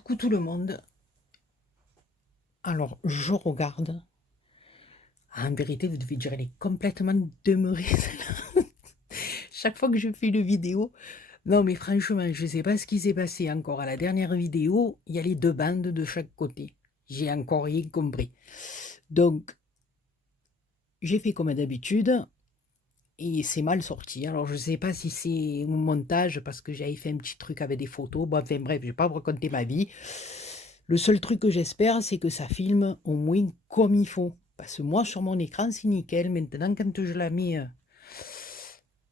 Coucou tout le monde. Alors, je regarde. En vérité, vous devez dire, elle est complètement demeurée. Chaque fois que je fais une vidéo, non mais franchement, je ne sais pas ce qui s'est passé encore. À la dernière vidéo, il y a les deux bandes de chaque côté. J'ai encore rien compris. Donc, j'ai fait comme d'habitude et c'est mal sorti. Alors, je ne sais pas si c'est mon montage parce que j'avais fait un petit truc avec des photos. Bon, enfin bref, je ne vais pas vous raconter ma vie. Le seul truc que j'espère, c'est que ça filme au moins comme il faut. Parce que moi, sur mon écran, c'est nickel. Maintenant, quand je la mets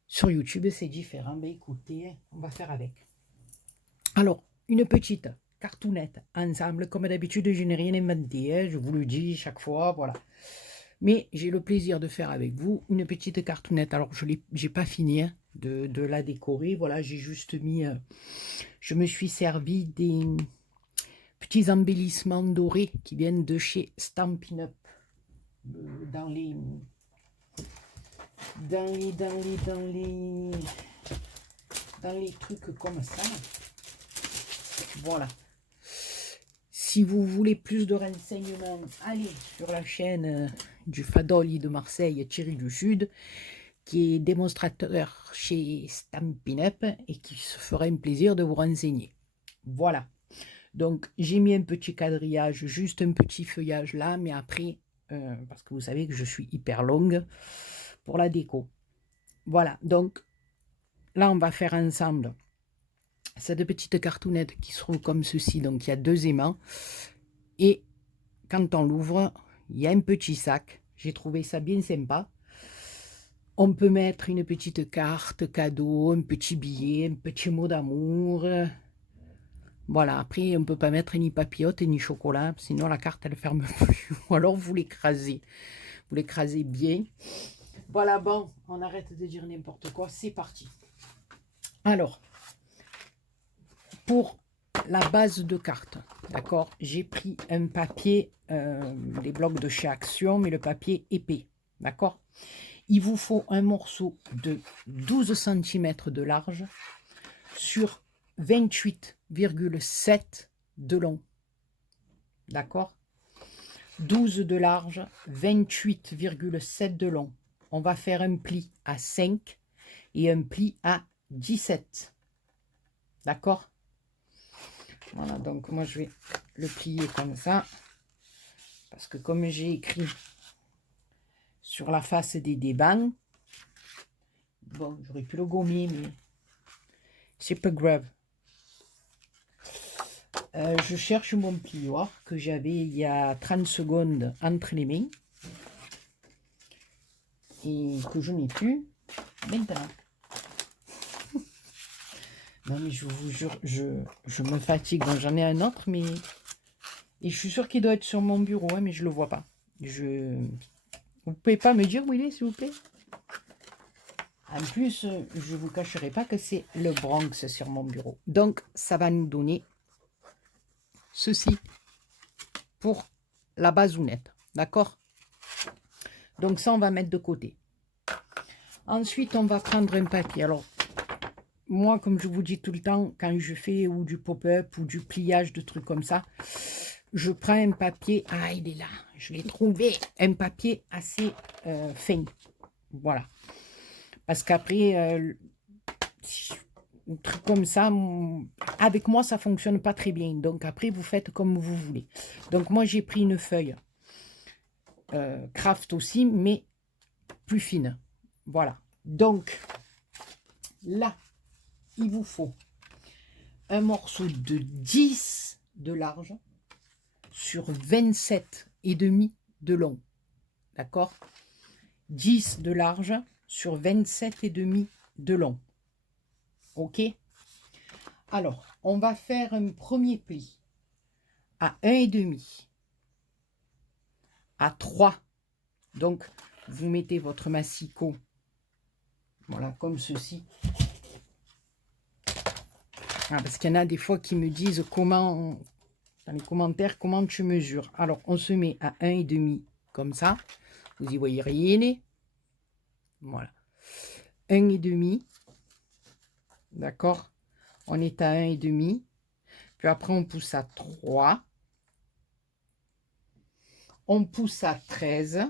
sur YouTube, c'est différent. Mais écoutez, on va faire avec. Alors, une petite cartoonette ensemble. Comme d'habitude, je n'ai rien inventé. Je vous le dis chaque fois, voilà. Mais j'ai le plaisir de faire avec vous une petite cartoonette. Alors, je n'ai pas fini de la décorer. Voilà, j'ai juste mis... je me suis servi des petits embellissements dorés qui viennent de chez Stampin' Up dans les trucs comme ça. Voilà. Si vous voulez plus de renseignements, allez sur la chaîne du Fadoli de Marseille, Thierry du Sud, qui est démonstrateur chez Stampin' Up et qui se ferait un plaisir de vous renseigner. Voilà. Donc, j'ai mis un petit quadrillage, juste un petit feuillage là, mais après, parce que vous savez que je suis hyper longue pour la déco. Voilà, donc là, on va faire ensemble cette petite cartoonette qui se trouve comme ceci. Donc, il y a deux aimants. Et quand on l'ouvre, il y a un petit sac. J'ai trouvé ça bien sympa. On peut mettre une petite carte cadeau, un petit billet, un petit mot d'amour. Voilà, après, on ne peut pas mettre ni papillote ni chocolat, sinon la carte, elle ne ferme plus. Ou alors, vous l'écrasez. Vous l'écrasez bien. Voilà, bon, on arrête de dire n'importe quoi. C'est parti. Alors, pour la base de carte, d'accord, j'ai pris un papier, les blocs de chez Action, mais le papier épais, d'accord. Il vous faut un morceau de 12 cm de large sur 28,7 de long, d'accord. 12 de large, 28,7 de long. On va faire un pli à 5 et un pli à 17, d'accord. Voilà, donc moi je vais le plier comme ça, parce que comme j'ai écrit sur la face des débans, bon, j'aurais pu le gommer, mais c'est pas grave. Je cherche mon plioir que j'avais il y a 30 secondes entre les mains et que je n'ai plus maintenant. Non mais je vous jure, je me fatigue. Donc j'en ai un autre, mais... Et je suis sûre qu'il doit être sur mon bureau, hein, mais je le vois pas. Vous pouvez pas me dire où il est, s'il vous plaît? En plus, je vous cacherai pas que c'est le Bronx sur mon bureau. Donc, ça va nous donner ceci pour la bazounette. D'accord? Donc ça, on va mettre de côté. Ensuite, on va prendre un papier. Alors, moi, comme je vous dis tout le temps, quand je fais ou du pop-up ou du pliage de trucs comme ça, je prends un papier. Ah, il est là. Je l'ai trouvé. Un papier assez fin. Voilà. Parce qu'après, un truc comme ça, avec moi, ça fonctionne pas très bien. Donc après, vous faites comme vous voulez. Donc moi, j'ai pris une feuille craft aussi, mais plus fine. Voilà. Donc là, il vous faut un morceau de 10 de large sur 27,5 de long. D'accord? 10 de large sur 27,5 de long. Ok? Alors, on va faire un premier pli à 1,5, à 3. Donc, vous mettez votre massicot, voilà, comme ceci. Ah, parce qu'il y en a des fois qui me disent comment, dans les commentaires, comment tu mesures. Alors, on se met à 1,5 comme ça. Vous y voyez rien. Voilà. 1,5. D'accord? On est à 1,5. Puis après, on pousse à 3. On pousse à 13.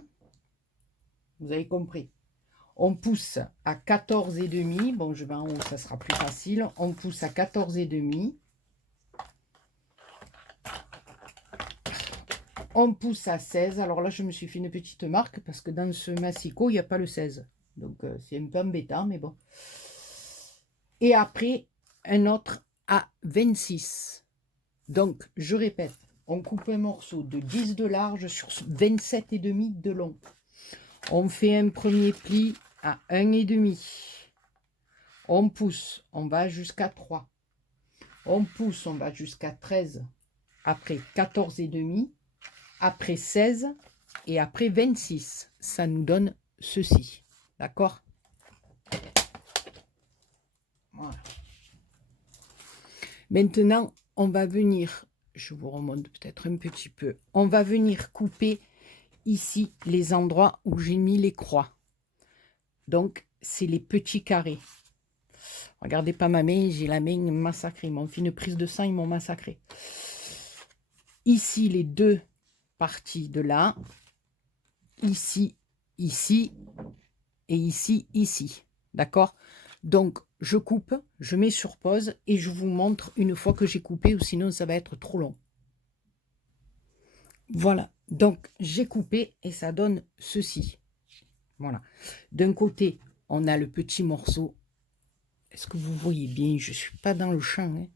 Vous avez compris. On pousse à 14 et demi. Bon, je vais en haut, ça sera plus facile. On pousse à 14 et demi. On pousse à 16. Alors là, je me suis fait une petite marque parce que dans ce massicot, il n'y a pas le 16. Donc, c'est un peu embêtant, mais bon. Et après, un autre à 26. Donc, je répète, on coupe un morceau de 10 de large sur 27 et demi de long. On fait un premier pli à 1 et demi. On pousse, on va jusqu'à 3. On pousse, on va jusqu'à 13. Après 14 et demi. Après 16 et après 26. Ça nous donne ceci. D'accord? Voilà. Maintenant, on va venir, je vous remonte peut-être un petit peu, on va venir couper ici les endroits où j'ai mis les croix. Donc, c'est les petits carrés. Regardez pas ma main, j'ai la main massacrée. Ils m'ont fait une prise de sang, ils m'ont massacré. Ici, les deux parties de là. Ici, ici. Et ici, ici. D'accord? Donc, je coupe, je mets sur pause et je vous montre une fois que j'ai coupé ou sinon ça va être trop long. Voilà. Donc, j'ai coupé et ça donne ceci. Voilà. D'un côté, on a le petit morceau. Est-ce que vous voyez bien? Je ne suis pas dans le champ. Hein.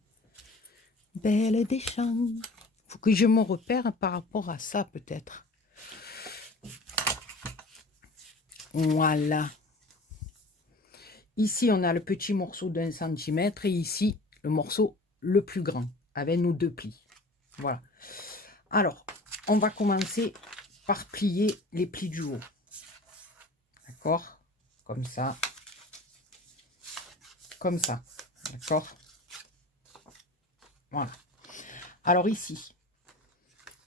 Belle des champs. Il faut que je me repère par rapport à ça, peut-être. Voilà. Ici, on a le petit morceau d'1 centimètre et ici, le morceau le plus grand, avec nos deux plis. Voilà. Alors, on va commencer par plier les plis du haut. D'accord? Comme ça. Comme ça. D'accord? Voilà. Alors ici,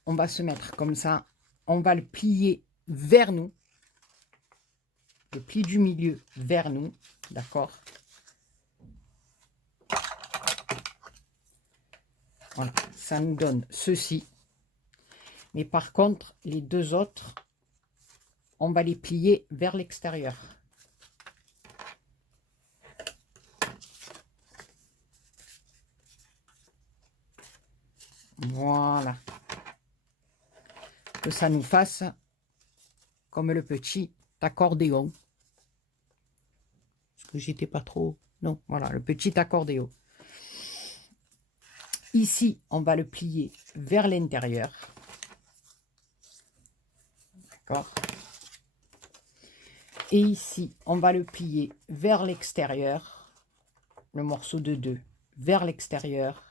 on va se mettre comme ça. On va le plier vers nous. Le pli du milieu vers nous. D'accord? Voilà. Ça nous donne ceci. Mais par contre, les deux autres, on va les plier vers l'extérieur. Voilà. Que ça nous fasse comme le petit accordéon. Parce que j'étais pas trop... Non, voilà, le petit accordéon. Ici, on va le plier vers l'intérieur. D'accord. Et ici, on va le plier vers l'extérieur. Le morceau de 2 vers l'extérieur.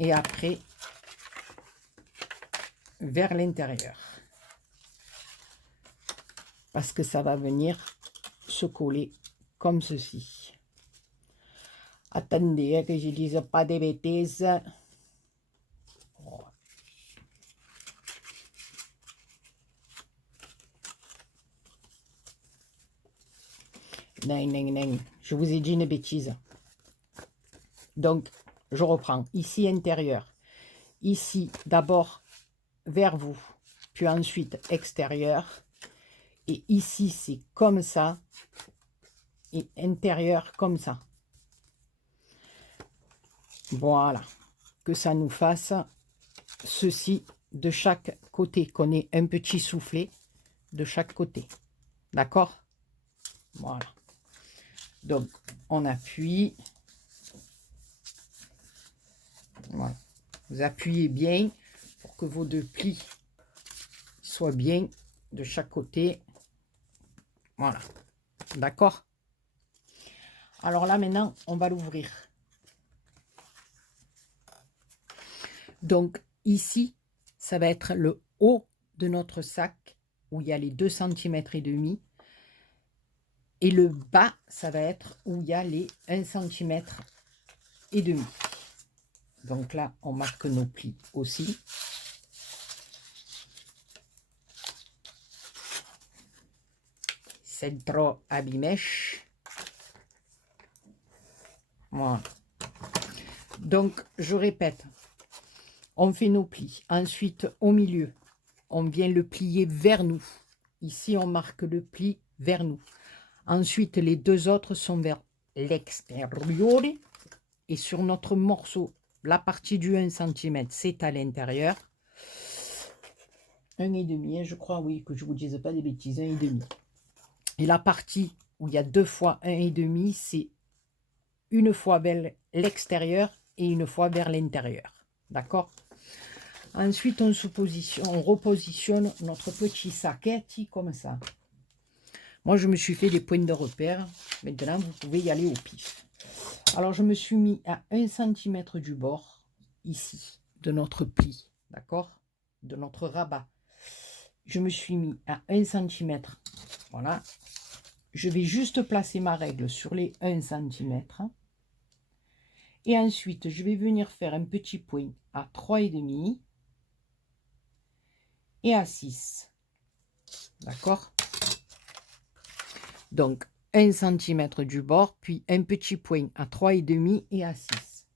Et après, vers l'intérieur. Parce que ça va venir se coller comme ceci. Attendez, que je ne dise pas des bêtises. Oh. Non, non, non. Je vous ai dit une bêtise. Donc, je reprends. Ici, intérieur. Ici, d'abord, vers vous. Puis ensuite, extérieur. Et ici, c'est comme ça. Et intérieur, comme ça. Voilà. Que ça nous fasse ceci de chaque côté. Qu'on ait un petit soufflet de chaque côté. D'accord? Voilà. Donc, on appuie. Voilà. Vous appuyez bien pour que vos deux plis soient bien de chaque côté. Voilà. D'accord? Alors là, maintenant, on va l'ouvrir. Donc, ici, ça va être le haut de notre sac où il y a les 2 cm et demi. Et le bas, ça va être où il y a les 1 cm et demi. Donc là, on marque nos plis aussi. Centro a bimèche. Voilà. Donc, je répète, on fait nos plis. Ensuite, au milieu, on vient le plier vers nous. Ici, on marque le pli vers nous. Ensuite, les deux autres sont vers l'extérieur. Et sur notre morceau, la partie du 1 cm, c'est à l'intérieur. 1,5, je crois, oui, que je ne vous dise pas des bêtises, 1,5. Et la partie où il y a 2 fois 1,5, c'est une fois vers l'extérieur et une fois vers l'intérieur. D'accord? Ensuite, on repositionne notre petit saquetti comme ça. Moi, je me suis fait des points de repère. Maintenant, vous pouvez y aller au pif. Alors, je me suis mis à 1 cm du bord, ici, de notre pli. D'accord? De notre rabat. Je me suis mis à 1 cm. Voilà. Je vais juste placer ma règle sur les 1 cm. Et ensuite, je vais venir faire un petit point à 3,5 et à 6. D'accord? Donc, 1 cm du bord, puis un petit point à 3,5 et à 6.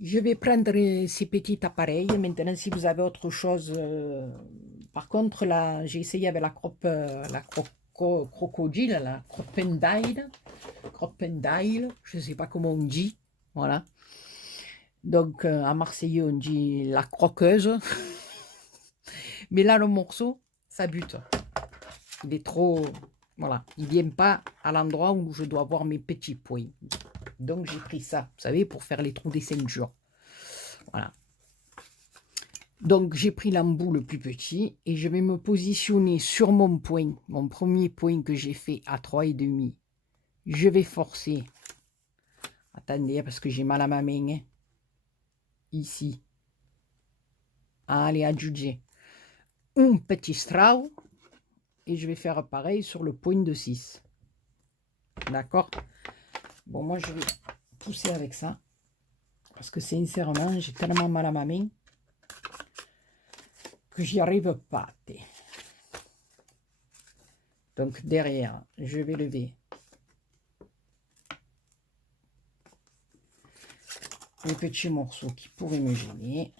Je vais prendre ces petits appareils. Maintenant, si vous avez autre chose... par contre, là, j'ai essayé avec la crocodile, la crocodile, je ne sais pas comment on dit. Voilà. Donc, en marseillais, on dit la croqueuse. Mais là, le morceau, ça bute. Il est trop... Voilà, il ne vient pas à l'endroit où je dois avoir mes petits points. Donc, j'ai pris ça, vous savez, pour faire les trous des ceintures. Voilà. Donc, j'ai pris l'embout le plus petit et je vais me positionner sur mon point, mon premier point que j'ai fait à 3,5. Je vais forcer. Attendez, parce que j'ai mal à ma main. Hein. Ici. Allez, adjuger. Un petit straw. Et je vais faire pareil sur le point de 6. D'accord? Bon, moi, je vais pousser avec ça. Parce que sincèrement, j'ai tellement mal à ma main que j'y arrive pas. Donc, derrière, je vais lever les petits morceaux qui pourraient me gêner.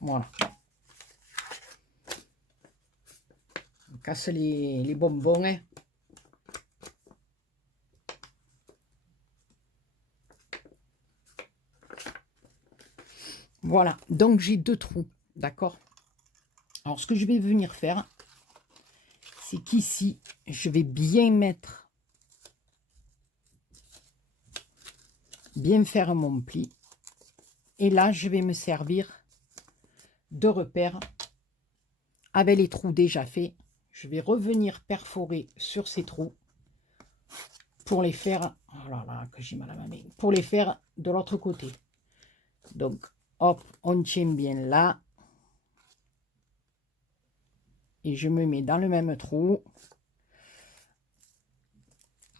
Voilà. On casse les bonbons. Hein. Voilà, donc j'ai 2 trous, d'accord? Alors, ce que je vais venir faire, c'est qu'ici, je vais bien mettre, bien faire mon pli. Et là, je vais me servir de repère avec les trous déjà faits. Je vais revenir perforer sur ces trous pour les faire, oh là là, que j'ai mal à ma main, pour les faire de l'autre côté. Donc, hop, on tient bien là. Et je me mets dans le même trou.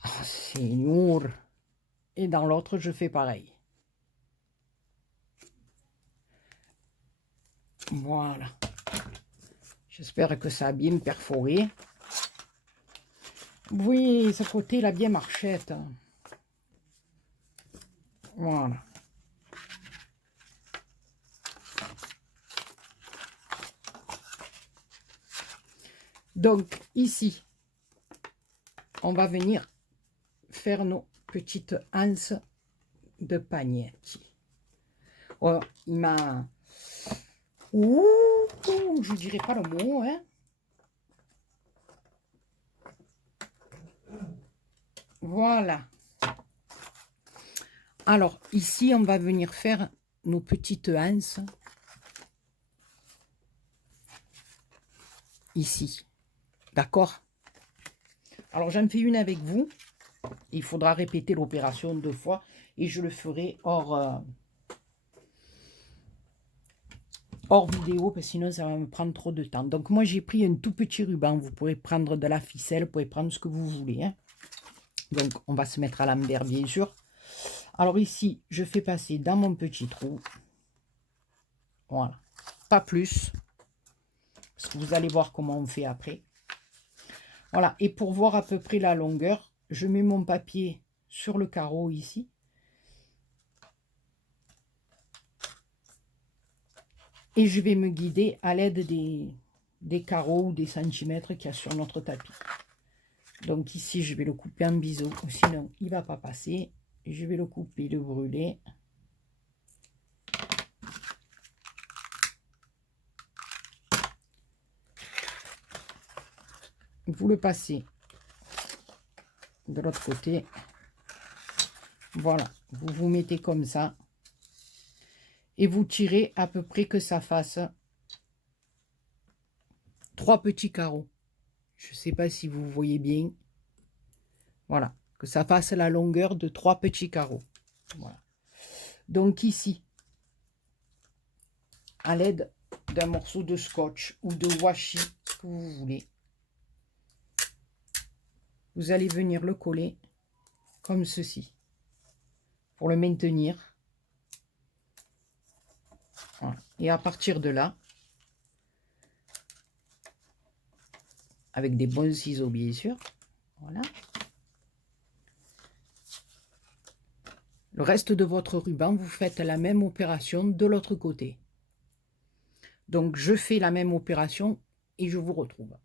Oh, Seigneur. Et dans l'autre, je fais pareil. Voilà. J'espère que ça a bien perforé. Oui, ce côté, il a bien marchette. Voilà. Donc, ici, on va venir faire nos petites anses de pagnetti. Oh, il m'a... Ouh, je dirais pas le mot, hein. Voilà. Alors, ici, on va venir faire nos petites anses. Ici. D'accord? Alors, j'en fais une avec vous. Il faudra répéter l'opération 2 fois. Et je le ferai hors vidéo, parce que sinon, ça va me prendre trop de temps. Donc, moi, j'ai pris un tout petit ruban. Vous pourrez prendre de la ficelle. Vous pouvez prendre ce que vous voulez. Hein. Donc, on va se mettre à l'envers, bien sûr. Alors, ici, je fais passer dans mon petit trou. Voilà. Pas plus. Parce que vous allez voir comment on fait après. Voilà. Et pour voir à peu près la longueur, je mets mon papier sur le carreau ici. Et je vais me guider à l'aide des carreaux ou des centimètres qu'il y a sur notre tapis. Donc ici, je vais le couper en biseau, sinon il ne va pas passer. Je vais le couper, le brûler. Vous le passez de l'autre côté. Voilà, vous vous mettez comme ça. Et vous tirez à peu près que ça fasse 3 petits carreaux. Je ne sais pas si vous voyez bien. Voilà, que ça fasse la longueur de 3 petits carreaux. Voilà. Donc ici, à l'aide d'un morceau de scotch ou de washi, ce que vous voulez, vous allez venir le coller comme ceci pour le maintenir. Voilà. Et à partir de là, avec des bons ciseaux bien sûr, voilà. Le reste de votre ruban, vous faites la même opération de l'autre côté. Donc je fais la même opération et je vous retrouve.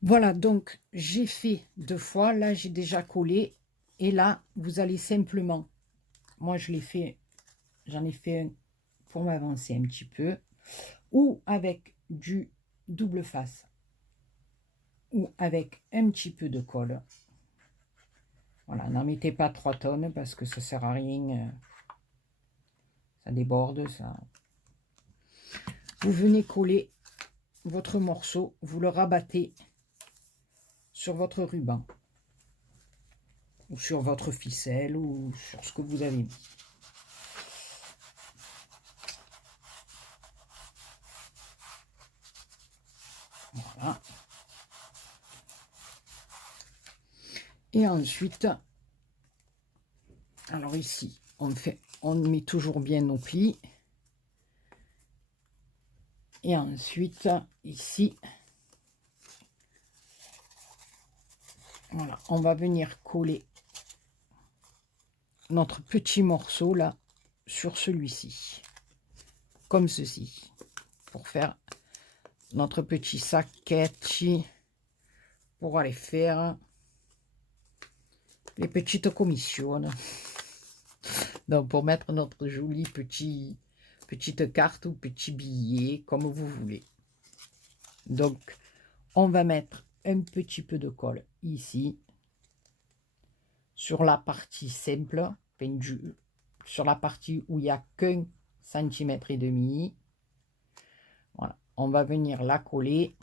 Voilà, donc j'ai fait 2 fois, là j'ai déjà collé et là vous allez simplement, moi je l'ai fait, j'en ai fait un pour m'avancer un petit peu, ou avec du double face ou avec un petit peu de colle. Voilà, n'en mettez pas 3 tonnes parce que ça sert à rien, ça déborde, ça. Vous venez coller votre morceau, vous le rabattez sur votre ruban ou sur votre ficelle ou sur ce que vous avez mis. Voilà. Et ensuite, alors ici, on met toujours bien nos plis. Et ensuite, ici, voilà, on va venir coller notre petit morceau là sur celui-ci, comme ceci, pour faire notre petit sacchetti pour aller faire les petites commissions. Donc pour mettre notre joli petite carte ou petit billet, comme vous voulez. Donc on va mettre un petit peu de colle ici, sur la partie simple, sur la partie où il n'y a qu'un centimètre et demi. Voilà, on va venir la coller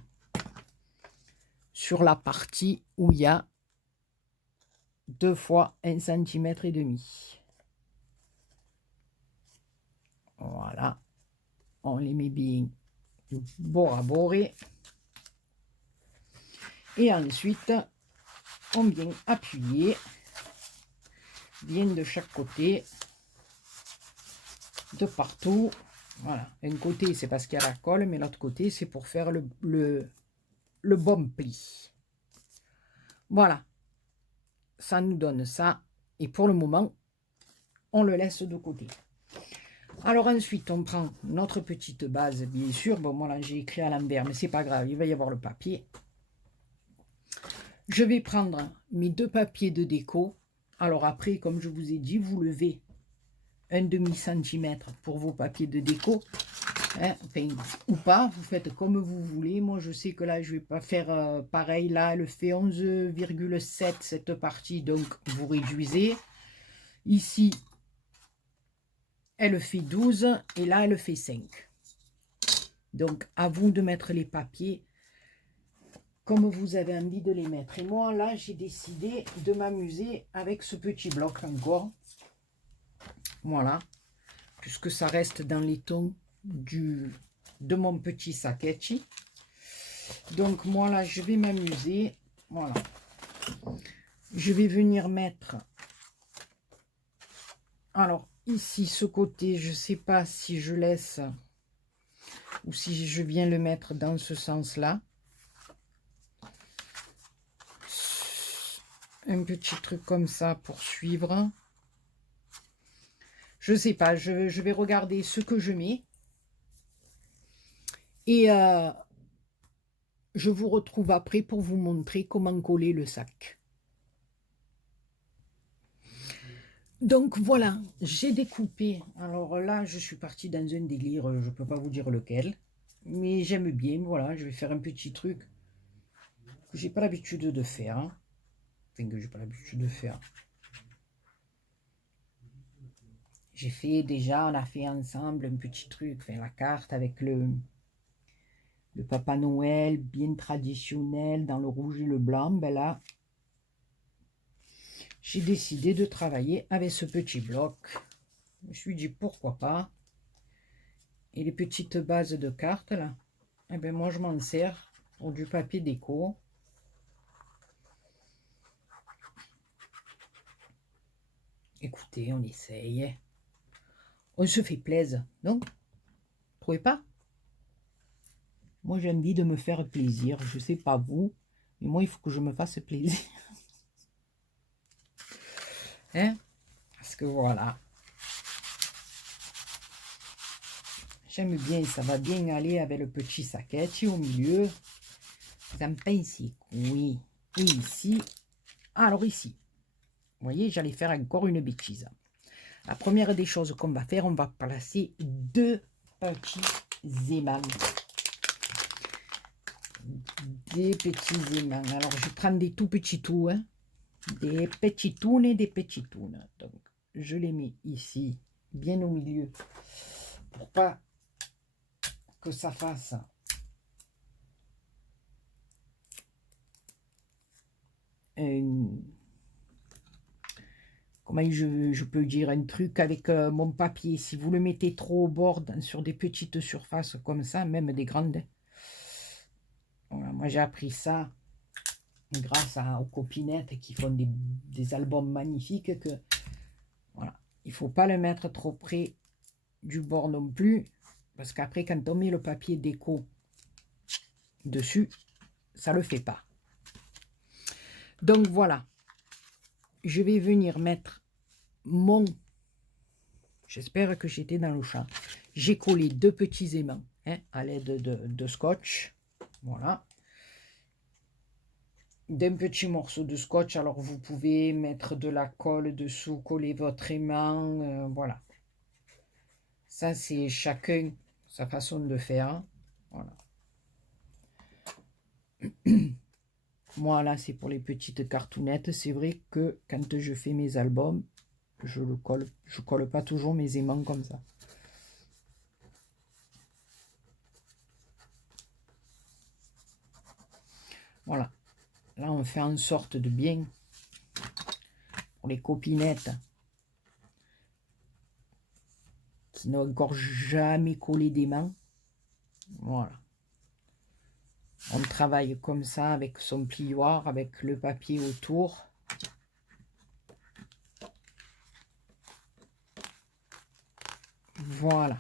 sur la partie où il y a 2 fois 1 centimètre et demi. Voilà, on les met bien bord à bord. Et ensuite, on vient appuyer bien de chaque côté, de partout. Voilà, un côté c'est parce qu'il y a la colle, mais l'autre côté c'est pour faire le bon pli. Voilà, ça nous donne ça. Et pour le moment, on le laisse de côté. Alors ensuite, on prend notre petite base, bien sûr. Bon, moi là j'ai écrit à l'envers, mais c'est pas grave, il va y avoir le papier. Je vais prendre mes 2 papiers de déco. Alors après, comme je vous ai dit, vous levez un demi-centimètre pour vos papiers de déco. Hein, enfin, ou pas, vous faites comme vous voulez. Moi, je sais que là, je vais pas faire pareil. Là, elle fait 11,7 cette partie, donc vous réduisez. Ici, elle fait 12 et là, elle fait 5. Donc, à vous de mettre les papiers comme vous avez envie de les mettre. Et moi, là, j'ai décidé de m'amuser avec ce petit bloc encore. Voilà, puisque ça reste dans les tons de mon petit sacchetti. Donc, moi, là, je vais m'amuser. Voilà. Je vais venir mettre... Alors, ici, ce côté, je ne sais pas si je laisse ou si je viens le mettre dans ce sens-là. un petit truc comme ça pour suivre. Je sais pas, je vais regarder ce que je mets. Et je vous retrouve après pour vous montrer comment coller le sac. Donc voilà, j'ai découpé. Alors là, je suis partie dans un délire, je ne peux pas vous dire lequel. Mais j'aime bien, voilà, je vais faire un petit truc que j'ai pas l'habitude de faire. Hein. Enfin, que j'ai pas l'habitude de faire. J'ai fait déjà, on a fait ensemble un petit truc, enfin, la carte avec le Papa Noël bien traditionnel dans le rouge et le blanc. Ben là, j'ai décidé de travailler avec ce petit bloc. Je me suis dit pourquoi pas. Et les petites bases de cartes là, eh ben moi je m'en sers pour du papier déco. Écoutez, on essaye. On se fait plaisir, non? Vous trouvez pas? Moi j'ai envie de me faire plaisir. Je sais pas vous, mais moi il faut que je me fasse plaisir. Hein? Parce que voilà. J'aime bien, ça va bien aller avec le petit saquette au milieu. Vous en pensez? Oui. Et ici. Alors ici. Vous voyez, j'allais faire encore une bêtise. La première des choses qu'on va faire, on va placer deux petits aimants. Des petits aimants. Alors, je prends des tout petits tout. Hein. Des petits tounes et des petits tounes. Donc, je les mets ici, bien au milieu. Pour pas que ça fasse comment je peux dire un truc avec mon papier. Si vous le mettez trop au bord sur des petites surfaces comme ça, même des grandes. Voilà, moi j'ai appris ça grâce aux copinettes qui font des albums magnifiques. Que voilà, il faut pas le mettre trop près du bord non plus. Parce qu'après, quand on met le papier déco dessus, ça le fait pas. Donc voilà, je vais venir mettre mon... J'espère que j'étais dans le champ. J'ai collé deux petits aimants hein, à l'aide de scotch. Voilà. D'un petit morceau de scotch. Alors vous pouvez mettre de la colle dessous, coller votre aimant. Voilà. Ça c'est chacun sa façon de faire. Voilà. Moi là c'est pour les petites cartounettes. C'est vrai que quand je fais mes albums, je colle pas toujours mes aimants comme ça. Voilà. Là, on fait en sorte de bien, pour les copinettes, qui n'ont encore jamais collé des mains. Voilà. On travaille comme ça, avec son plioir, avec le papier autour. Voilà.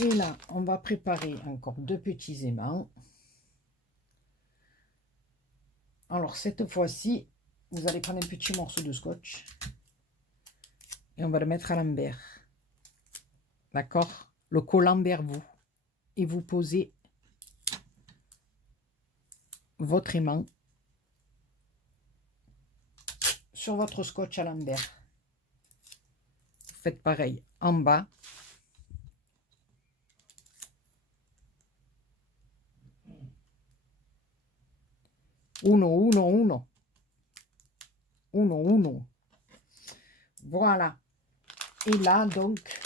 Et là, on va préparer encore deux petits aimants. Alors, cette fois-ci, vous allez prendre un petit morceau de scotch. Et on va le mettre à l'envers. D'accord? Le collant vers vous. Et vous posez votre aimant sur votre scotch à l'envers. Faites pareil en bas. Uno. Voilà. Et là, donc,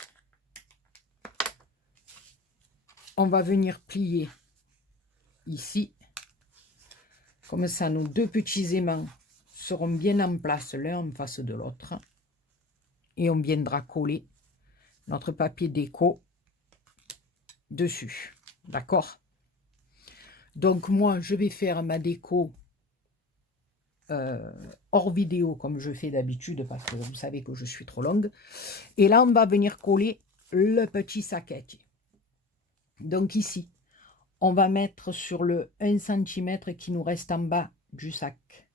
on va venir plier ici. Comme ça, nos deux petits aimants seront bien en place l'un en face de l'autre. Et on viendra coller notre papier déco dessus. D'accord? Donc, moi, je vais faire ma déco hors vidéo comme je fais d'habitude parce que vous savez que je suis trop longue. Et là, on va venir coller le petit saquet. Donc ici, On va mettre sur le 1 cm qui nous reste en bas du sac.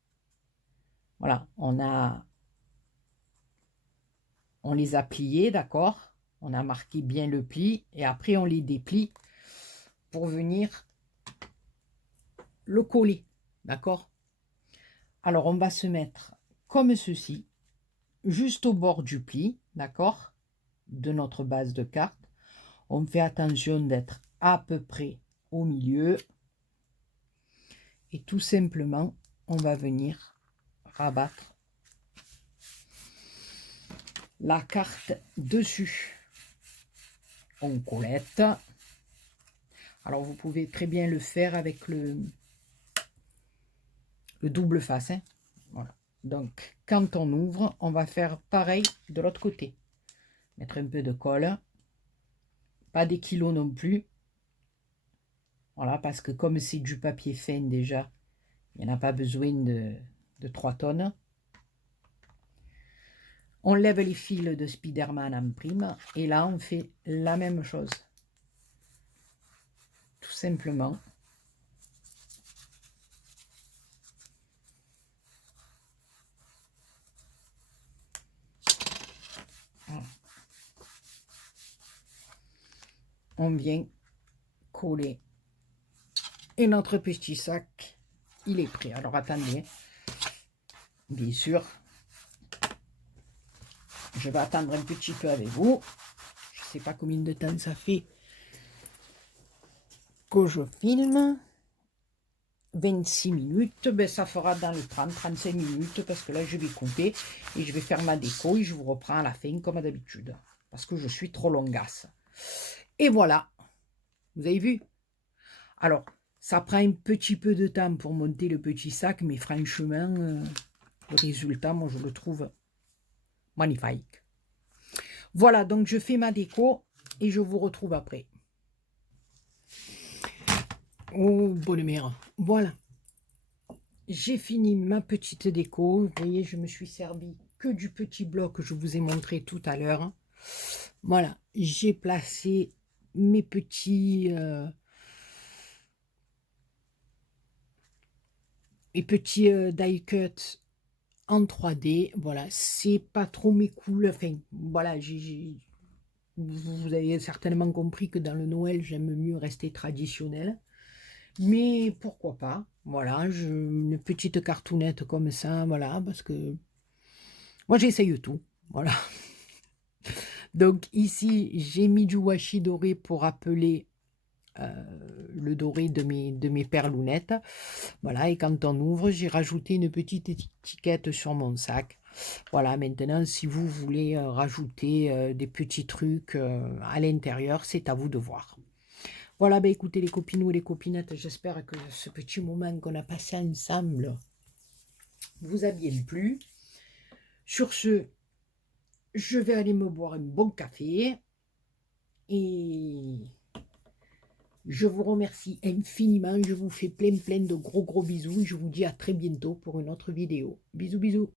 Voilà, on les a pliés, d'accord? On a marqué bien le pli et après on les déplie pour venir le coller, d'accord? Alors on va se mettre comme ceci, juste au bord du pli, d'accord? De notre base de carte. On fait attention d'être à peu près au milieu. Et tout simplement, on va venir rabattre la carte dessus. On collette. Alors vous pouvez très bien le faire avec le double face. Hein. Voilà. Donc quand on ouvre, on va faire pareil de l'autre côté. Mettre un peu de colle. Pas des kilos non plus. Voilà, parce que comme c'est du papier fin déjà, il n'y en a pas besoin de 3 tonnes. On lève les fils de Spiderman en prime. Et là, on fait la même chose. Tout simplement. Voilà. On vient coller. Et notre petit sac, il est prêt. Alors attendez. Bien sûr. Je vais attendre un petit peu avec vous. Je ne sais pas combien de temps ça fait que je filme. 26 minutes, ben ça fera dans les 30-35 minutes parce que là je vais couper et je vais faire ma déco et je vous reprends à la fin comme d'habitude parce que je suis trop longasse. Et voilà, vous avez vu? Alors, ça prend un petit peu de temps pour monter le petit sac, mais franchement, le résultat, moi je le trouve magnifique. Voilà, donc je fais ma déco et je vous retrouve après. Oh, bonne mère, voilà. J'ai fini ma petite déco. Vous voyez, je me suis servi que du petit bloc que je vous ai montré tout à l'heure. Voilà, j'ai placé mes petits die cut en 3D. Voilà, c'est pas trop mes cool. Enfin, voilà, vous avez certainement compris que dans le Noël, j'aime mieux rester traditionnel. Mais pourquoi pas? Voilà, une petite cartoonette comme ça, voilà, parce que moi j'essaye tout. Voilà. Donc ici, j'ai mis du washi doré pour rappeler le doré de mes perlounettes. Voilà, et quand on ouvre, j'ai rajouté une petite étiquette sur mon sac. Voilà, maintenant, si vous voulez rajouter des petits trucs à l'intérieur, c'est à vous de voir. Voilà, ben écoutez les copinous et les copinettes, j'espère que ce petit moment qu'on a passé ensemble vous a bien plu. Sur ce, je vais aller me boire un bon café et je vous remercie infiniment. Je vous fais plein de gros bisous. Je vous dis à très bientôt pour une autre vidéo. Bisous, bisous.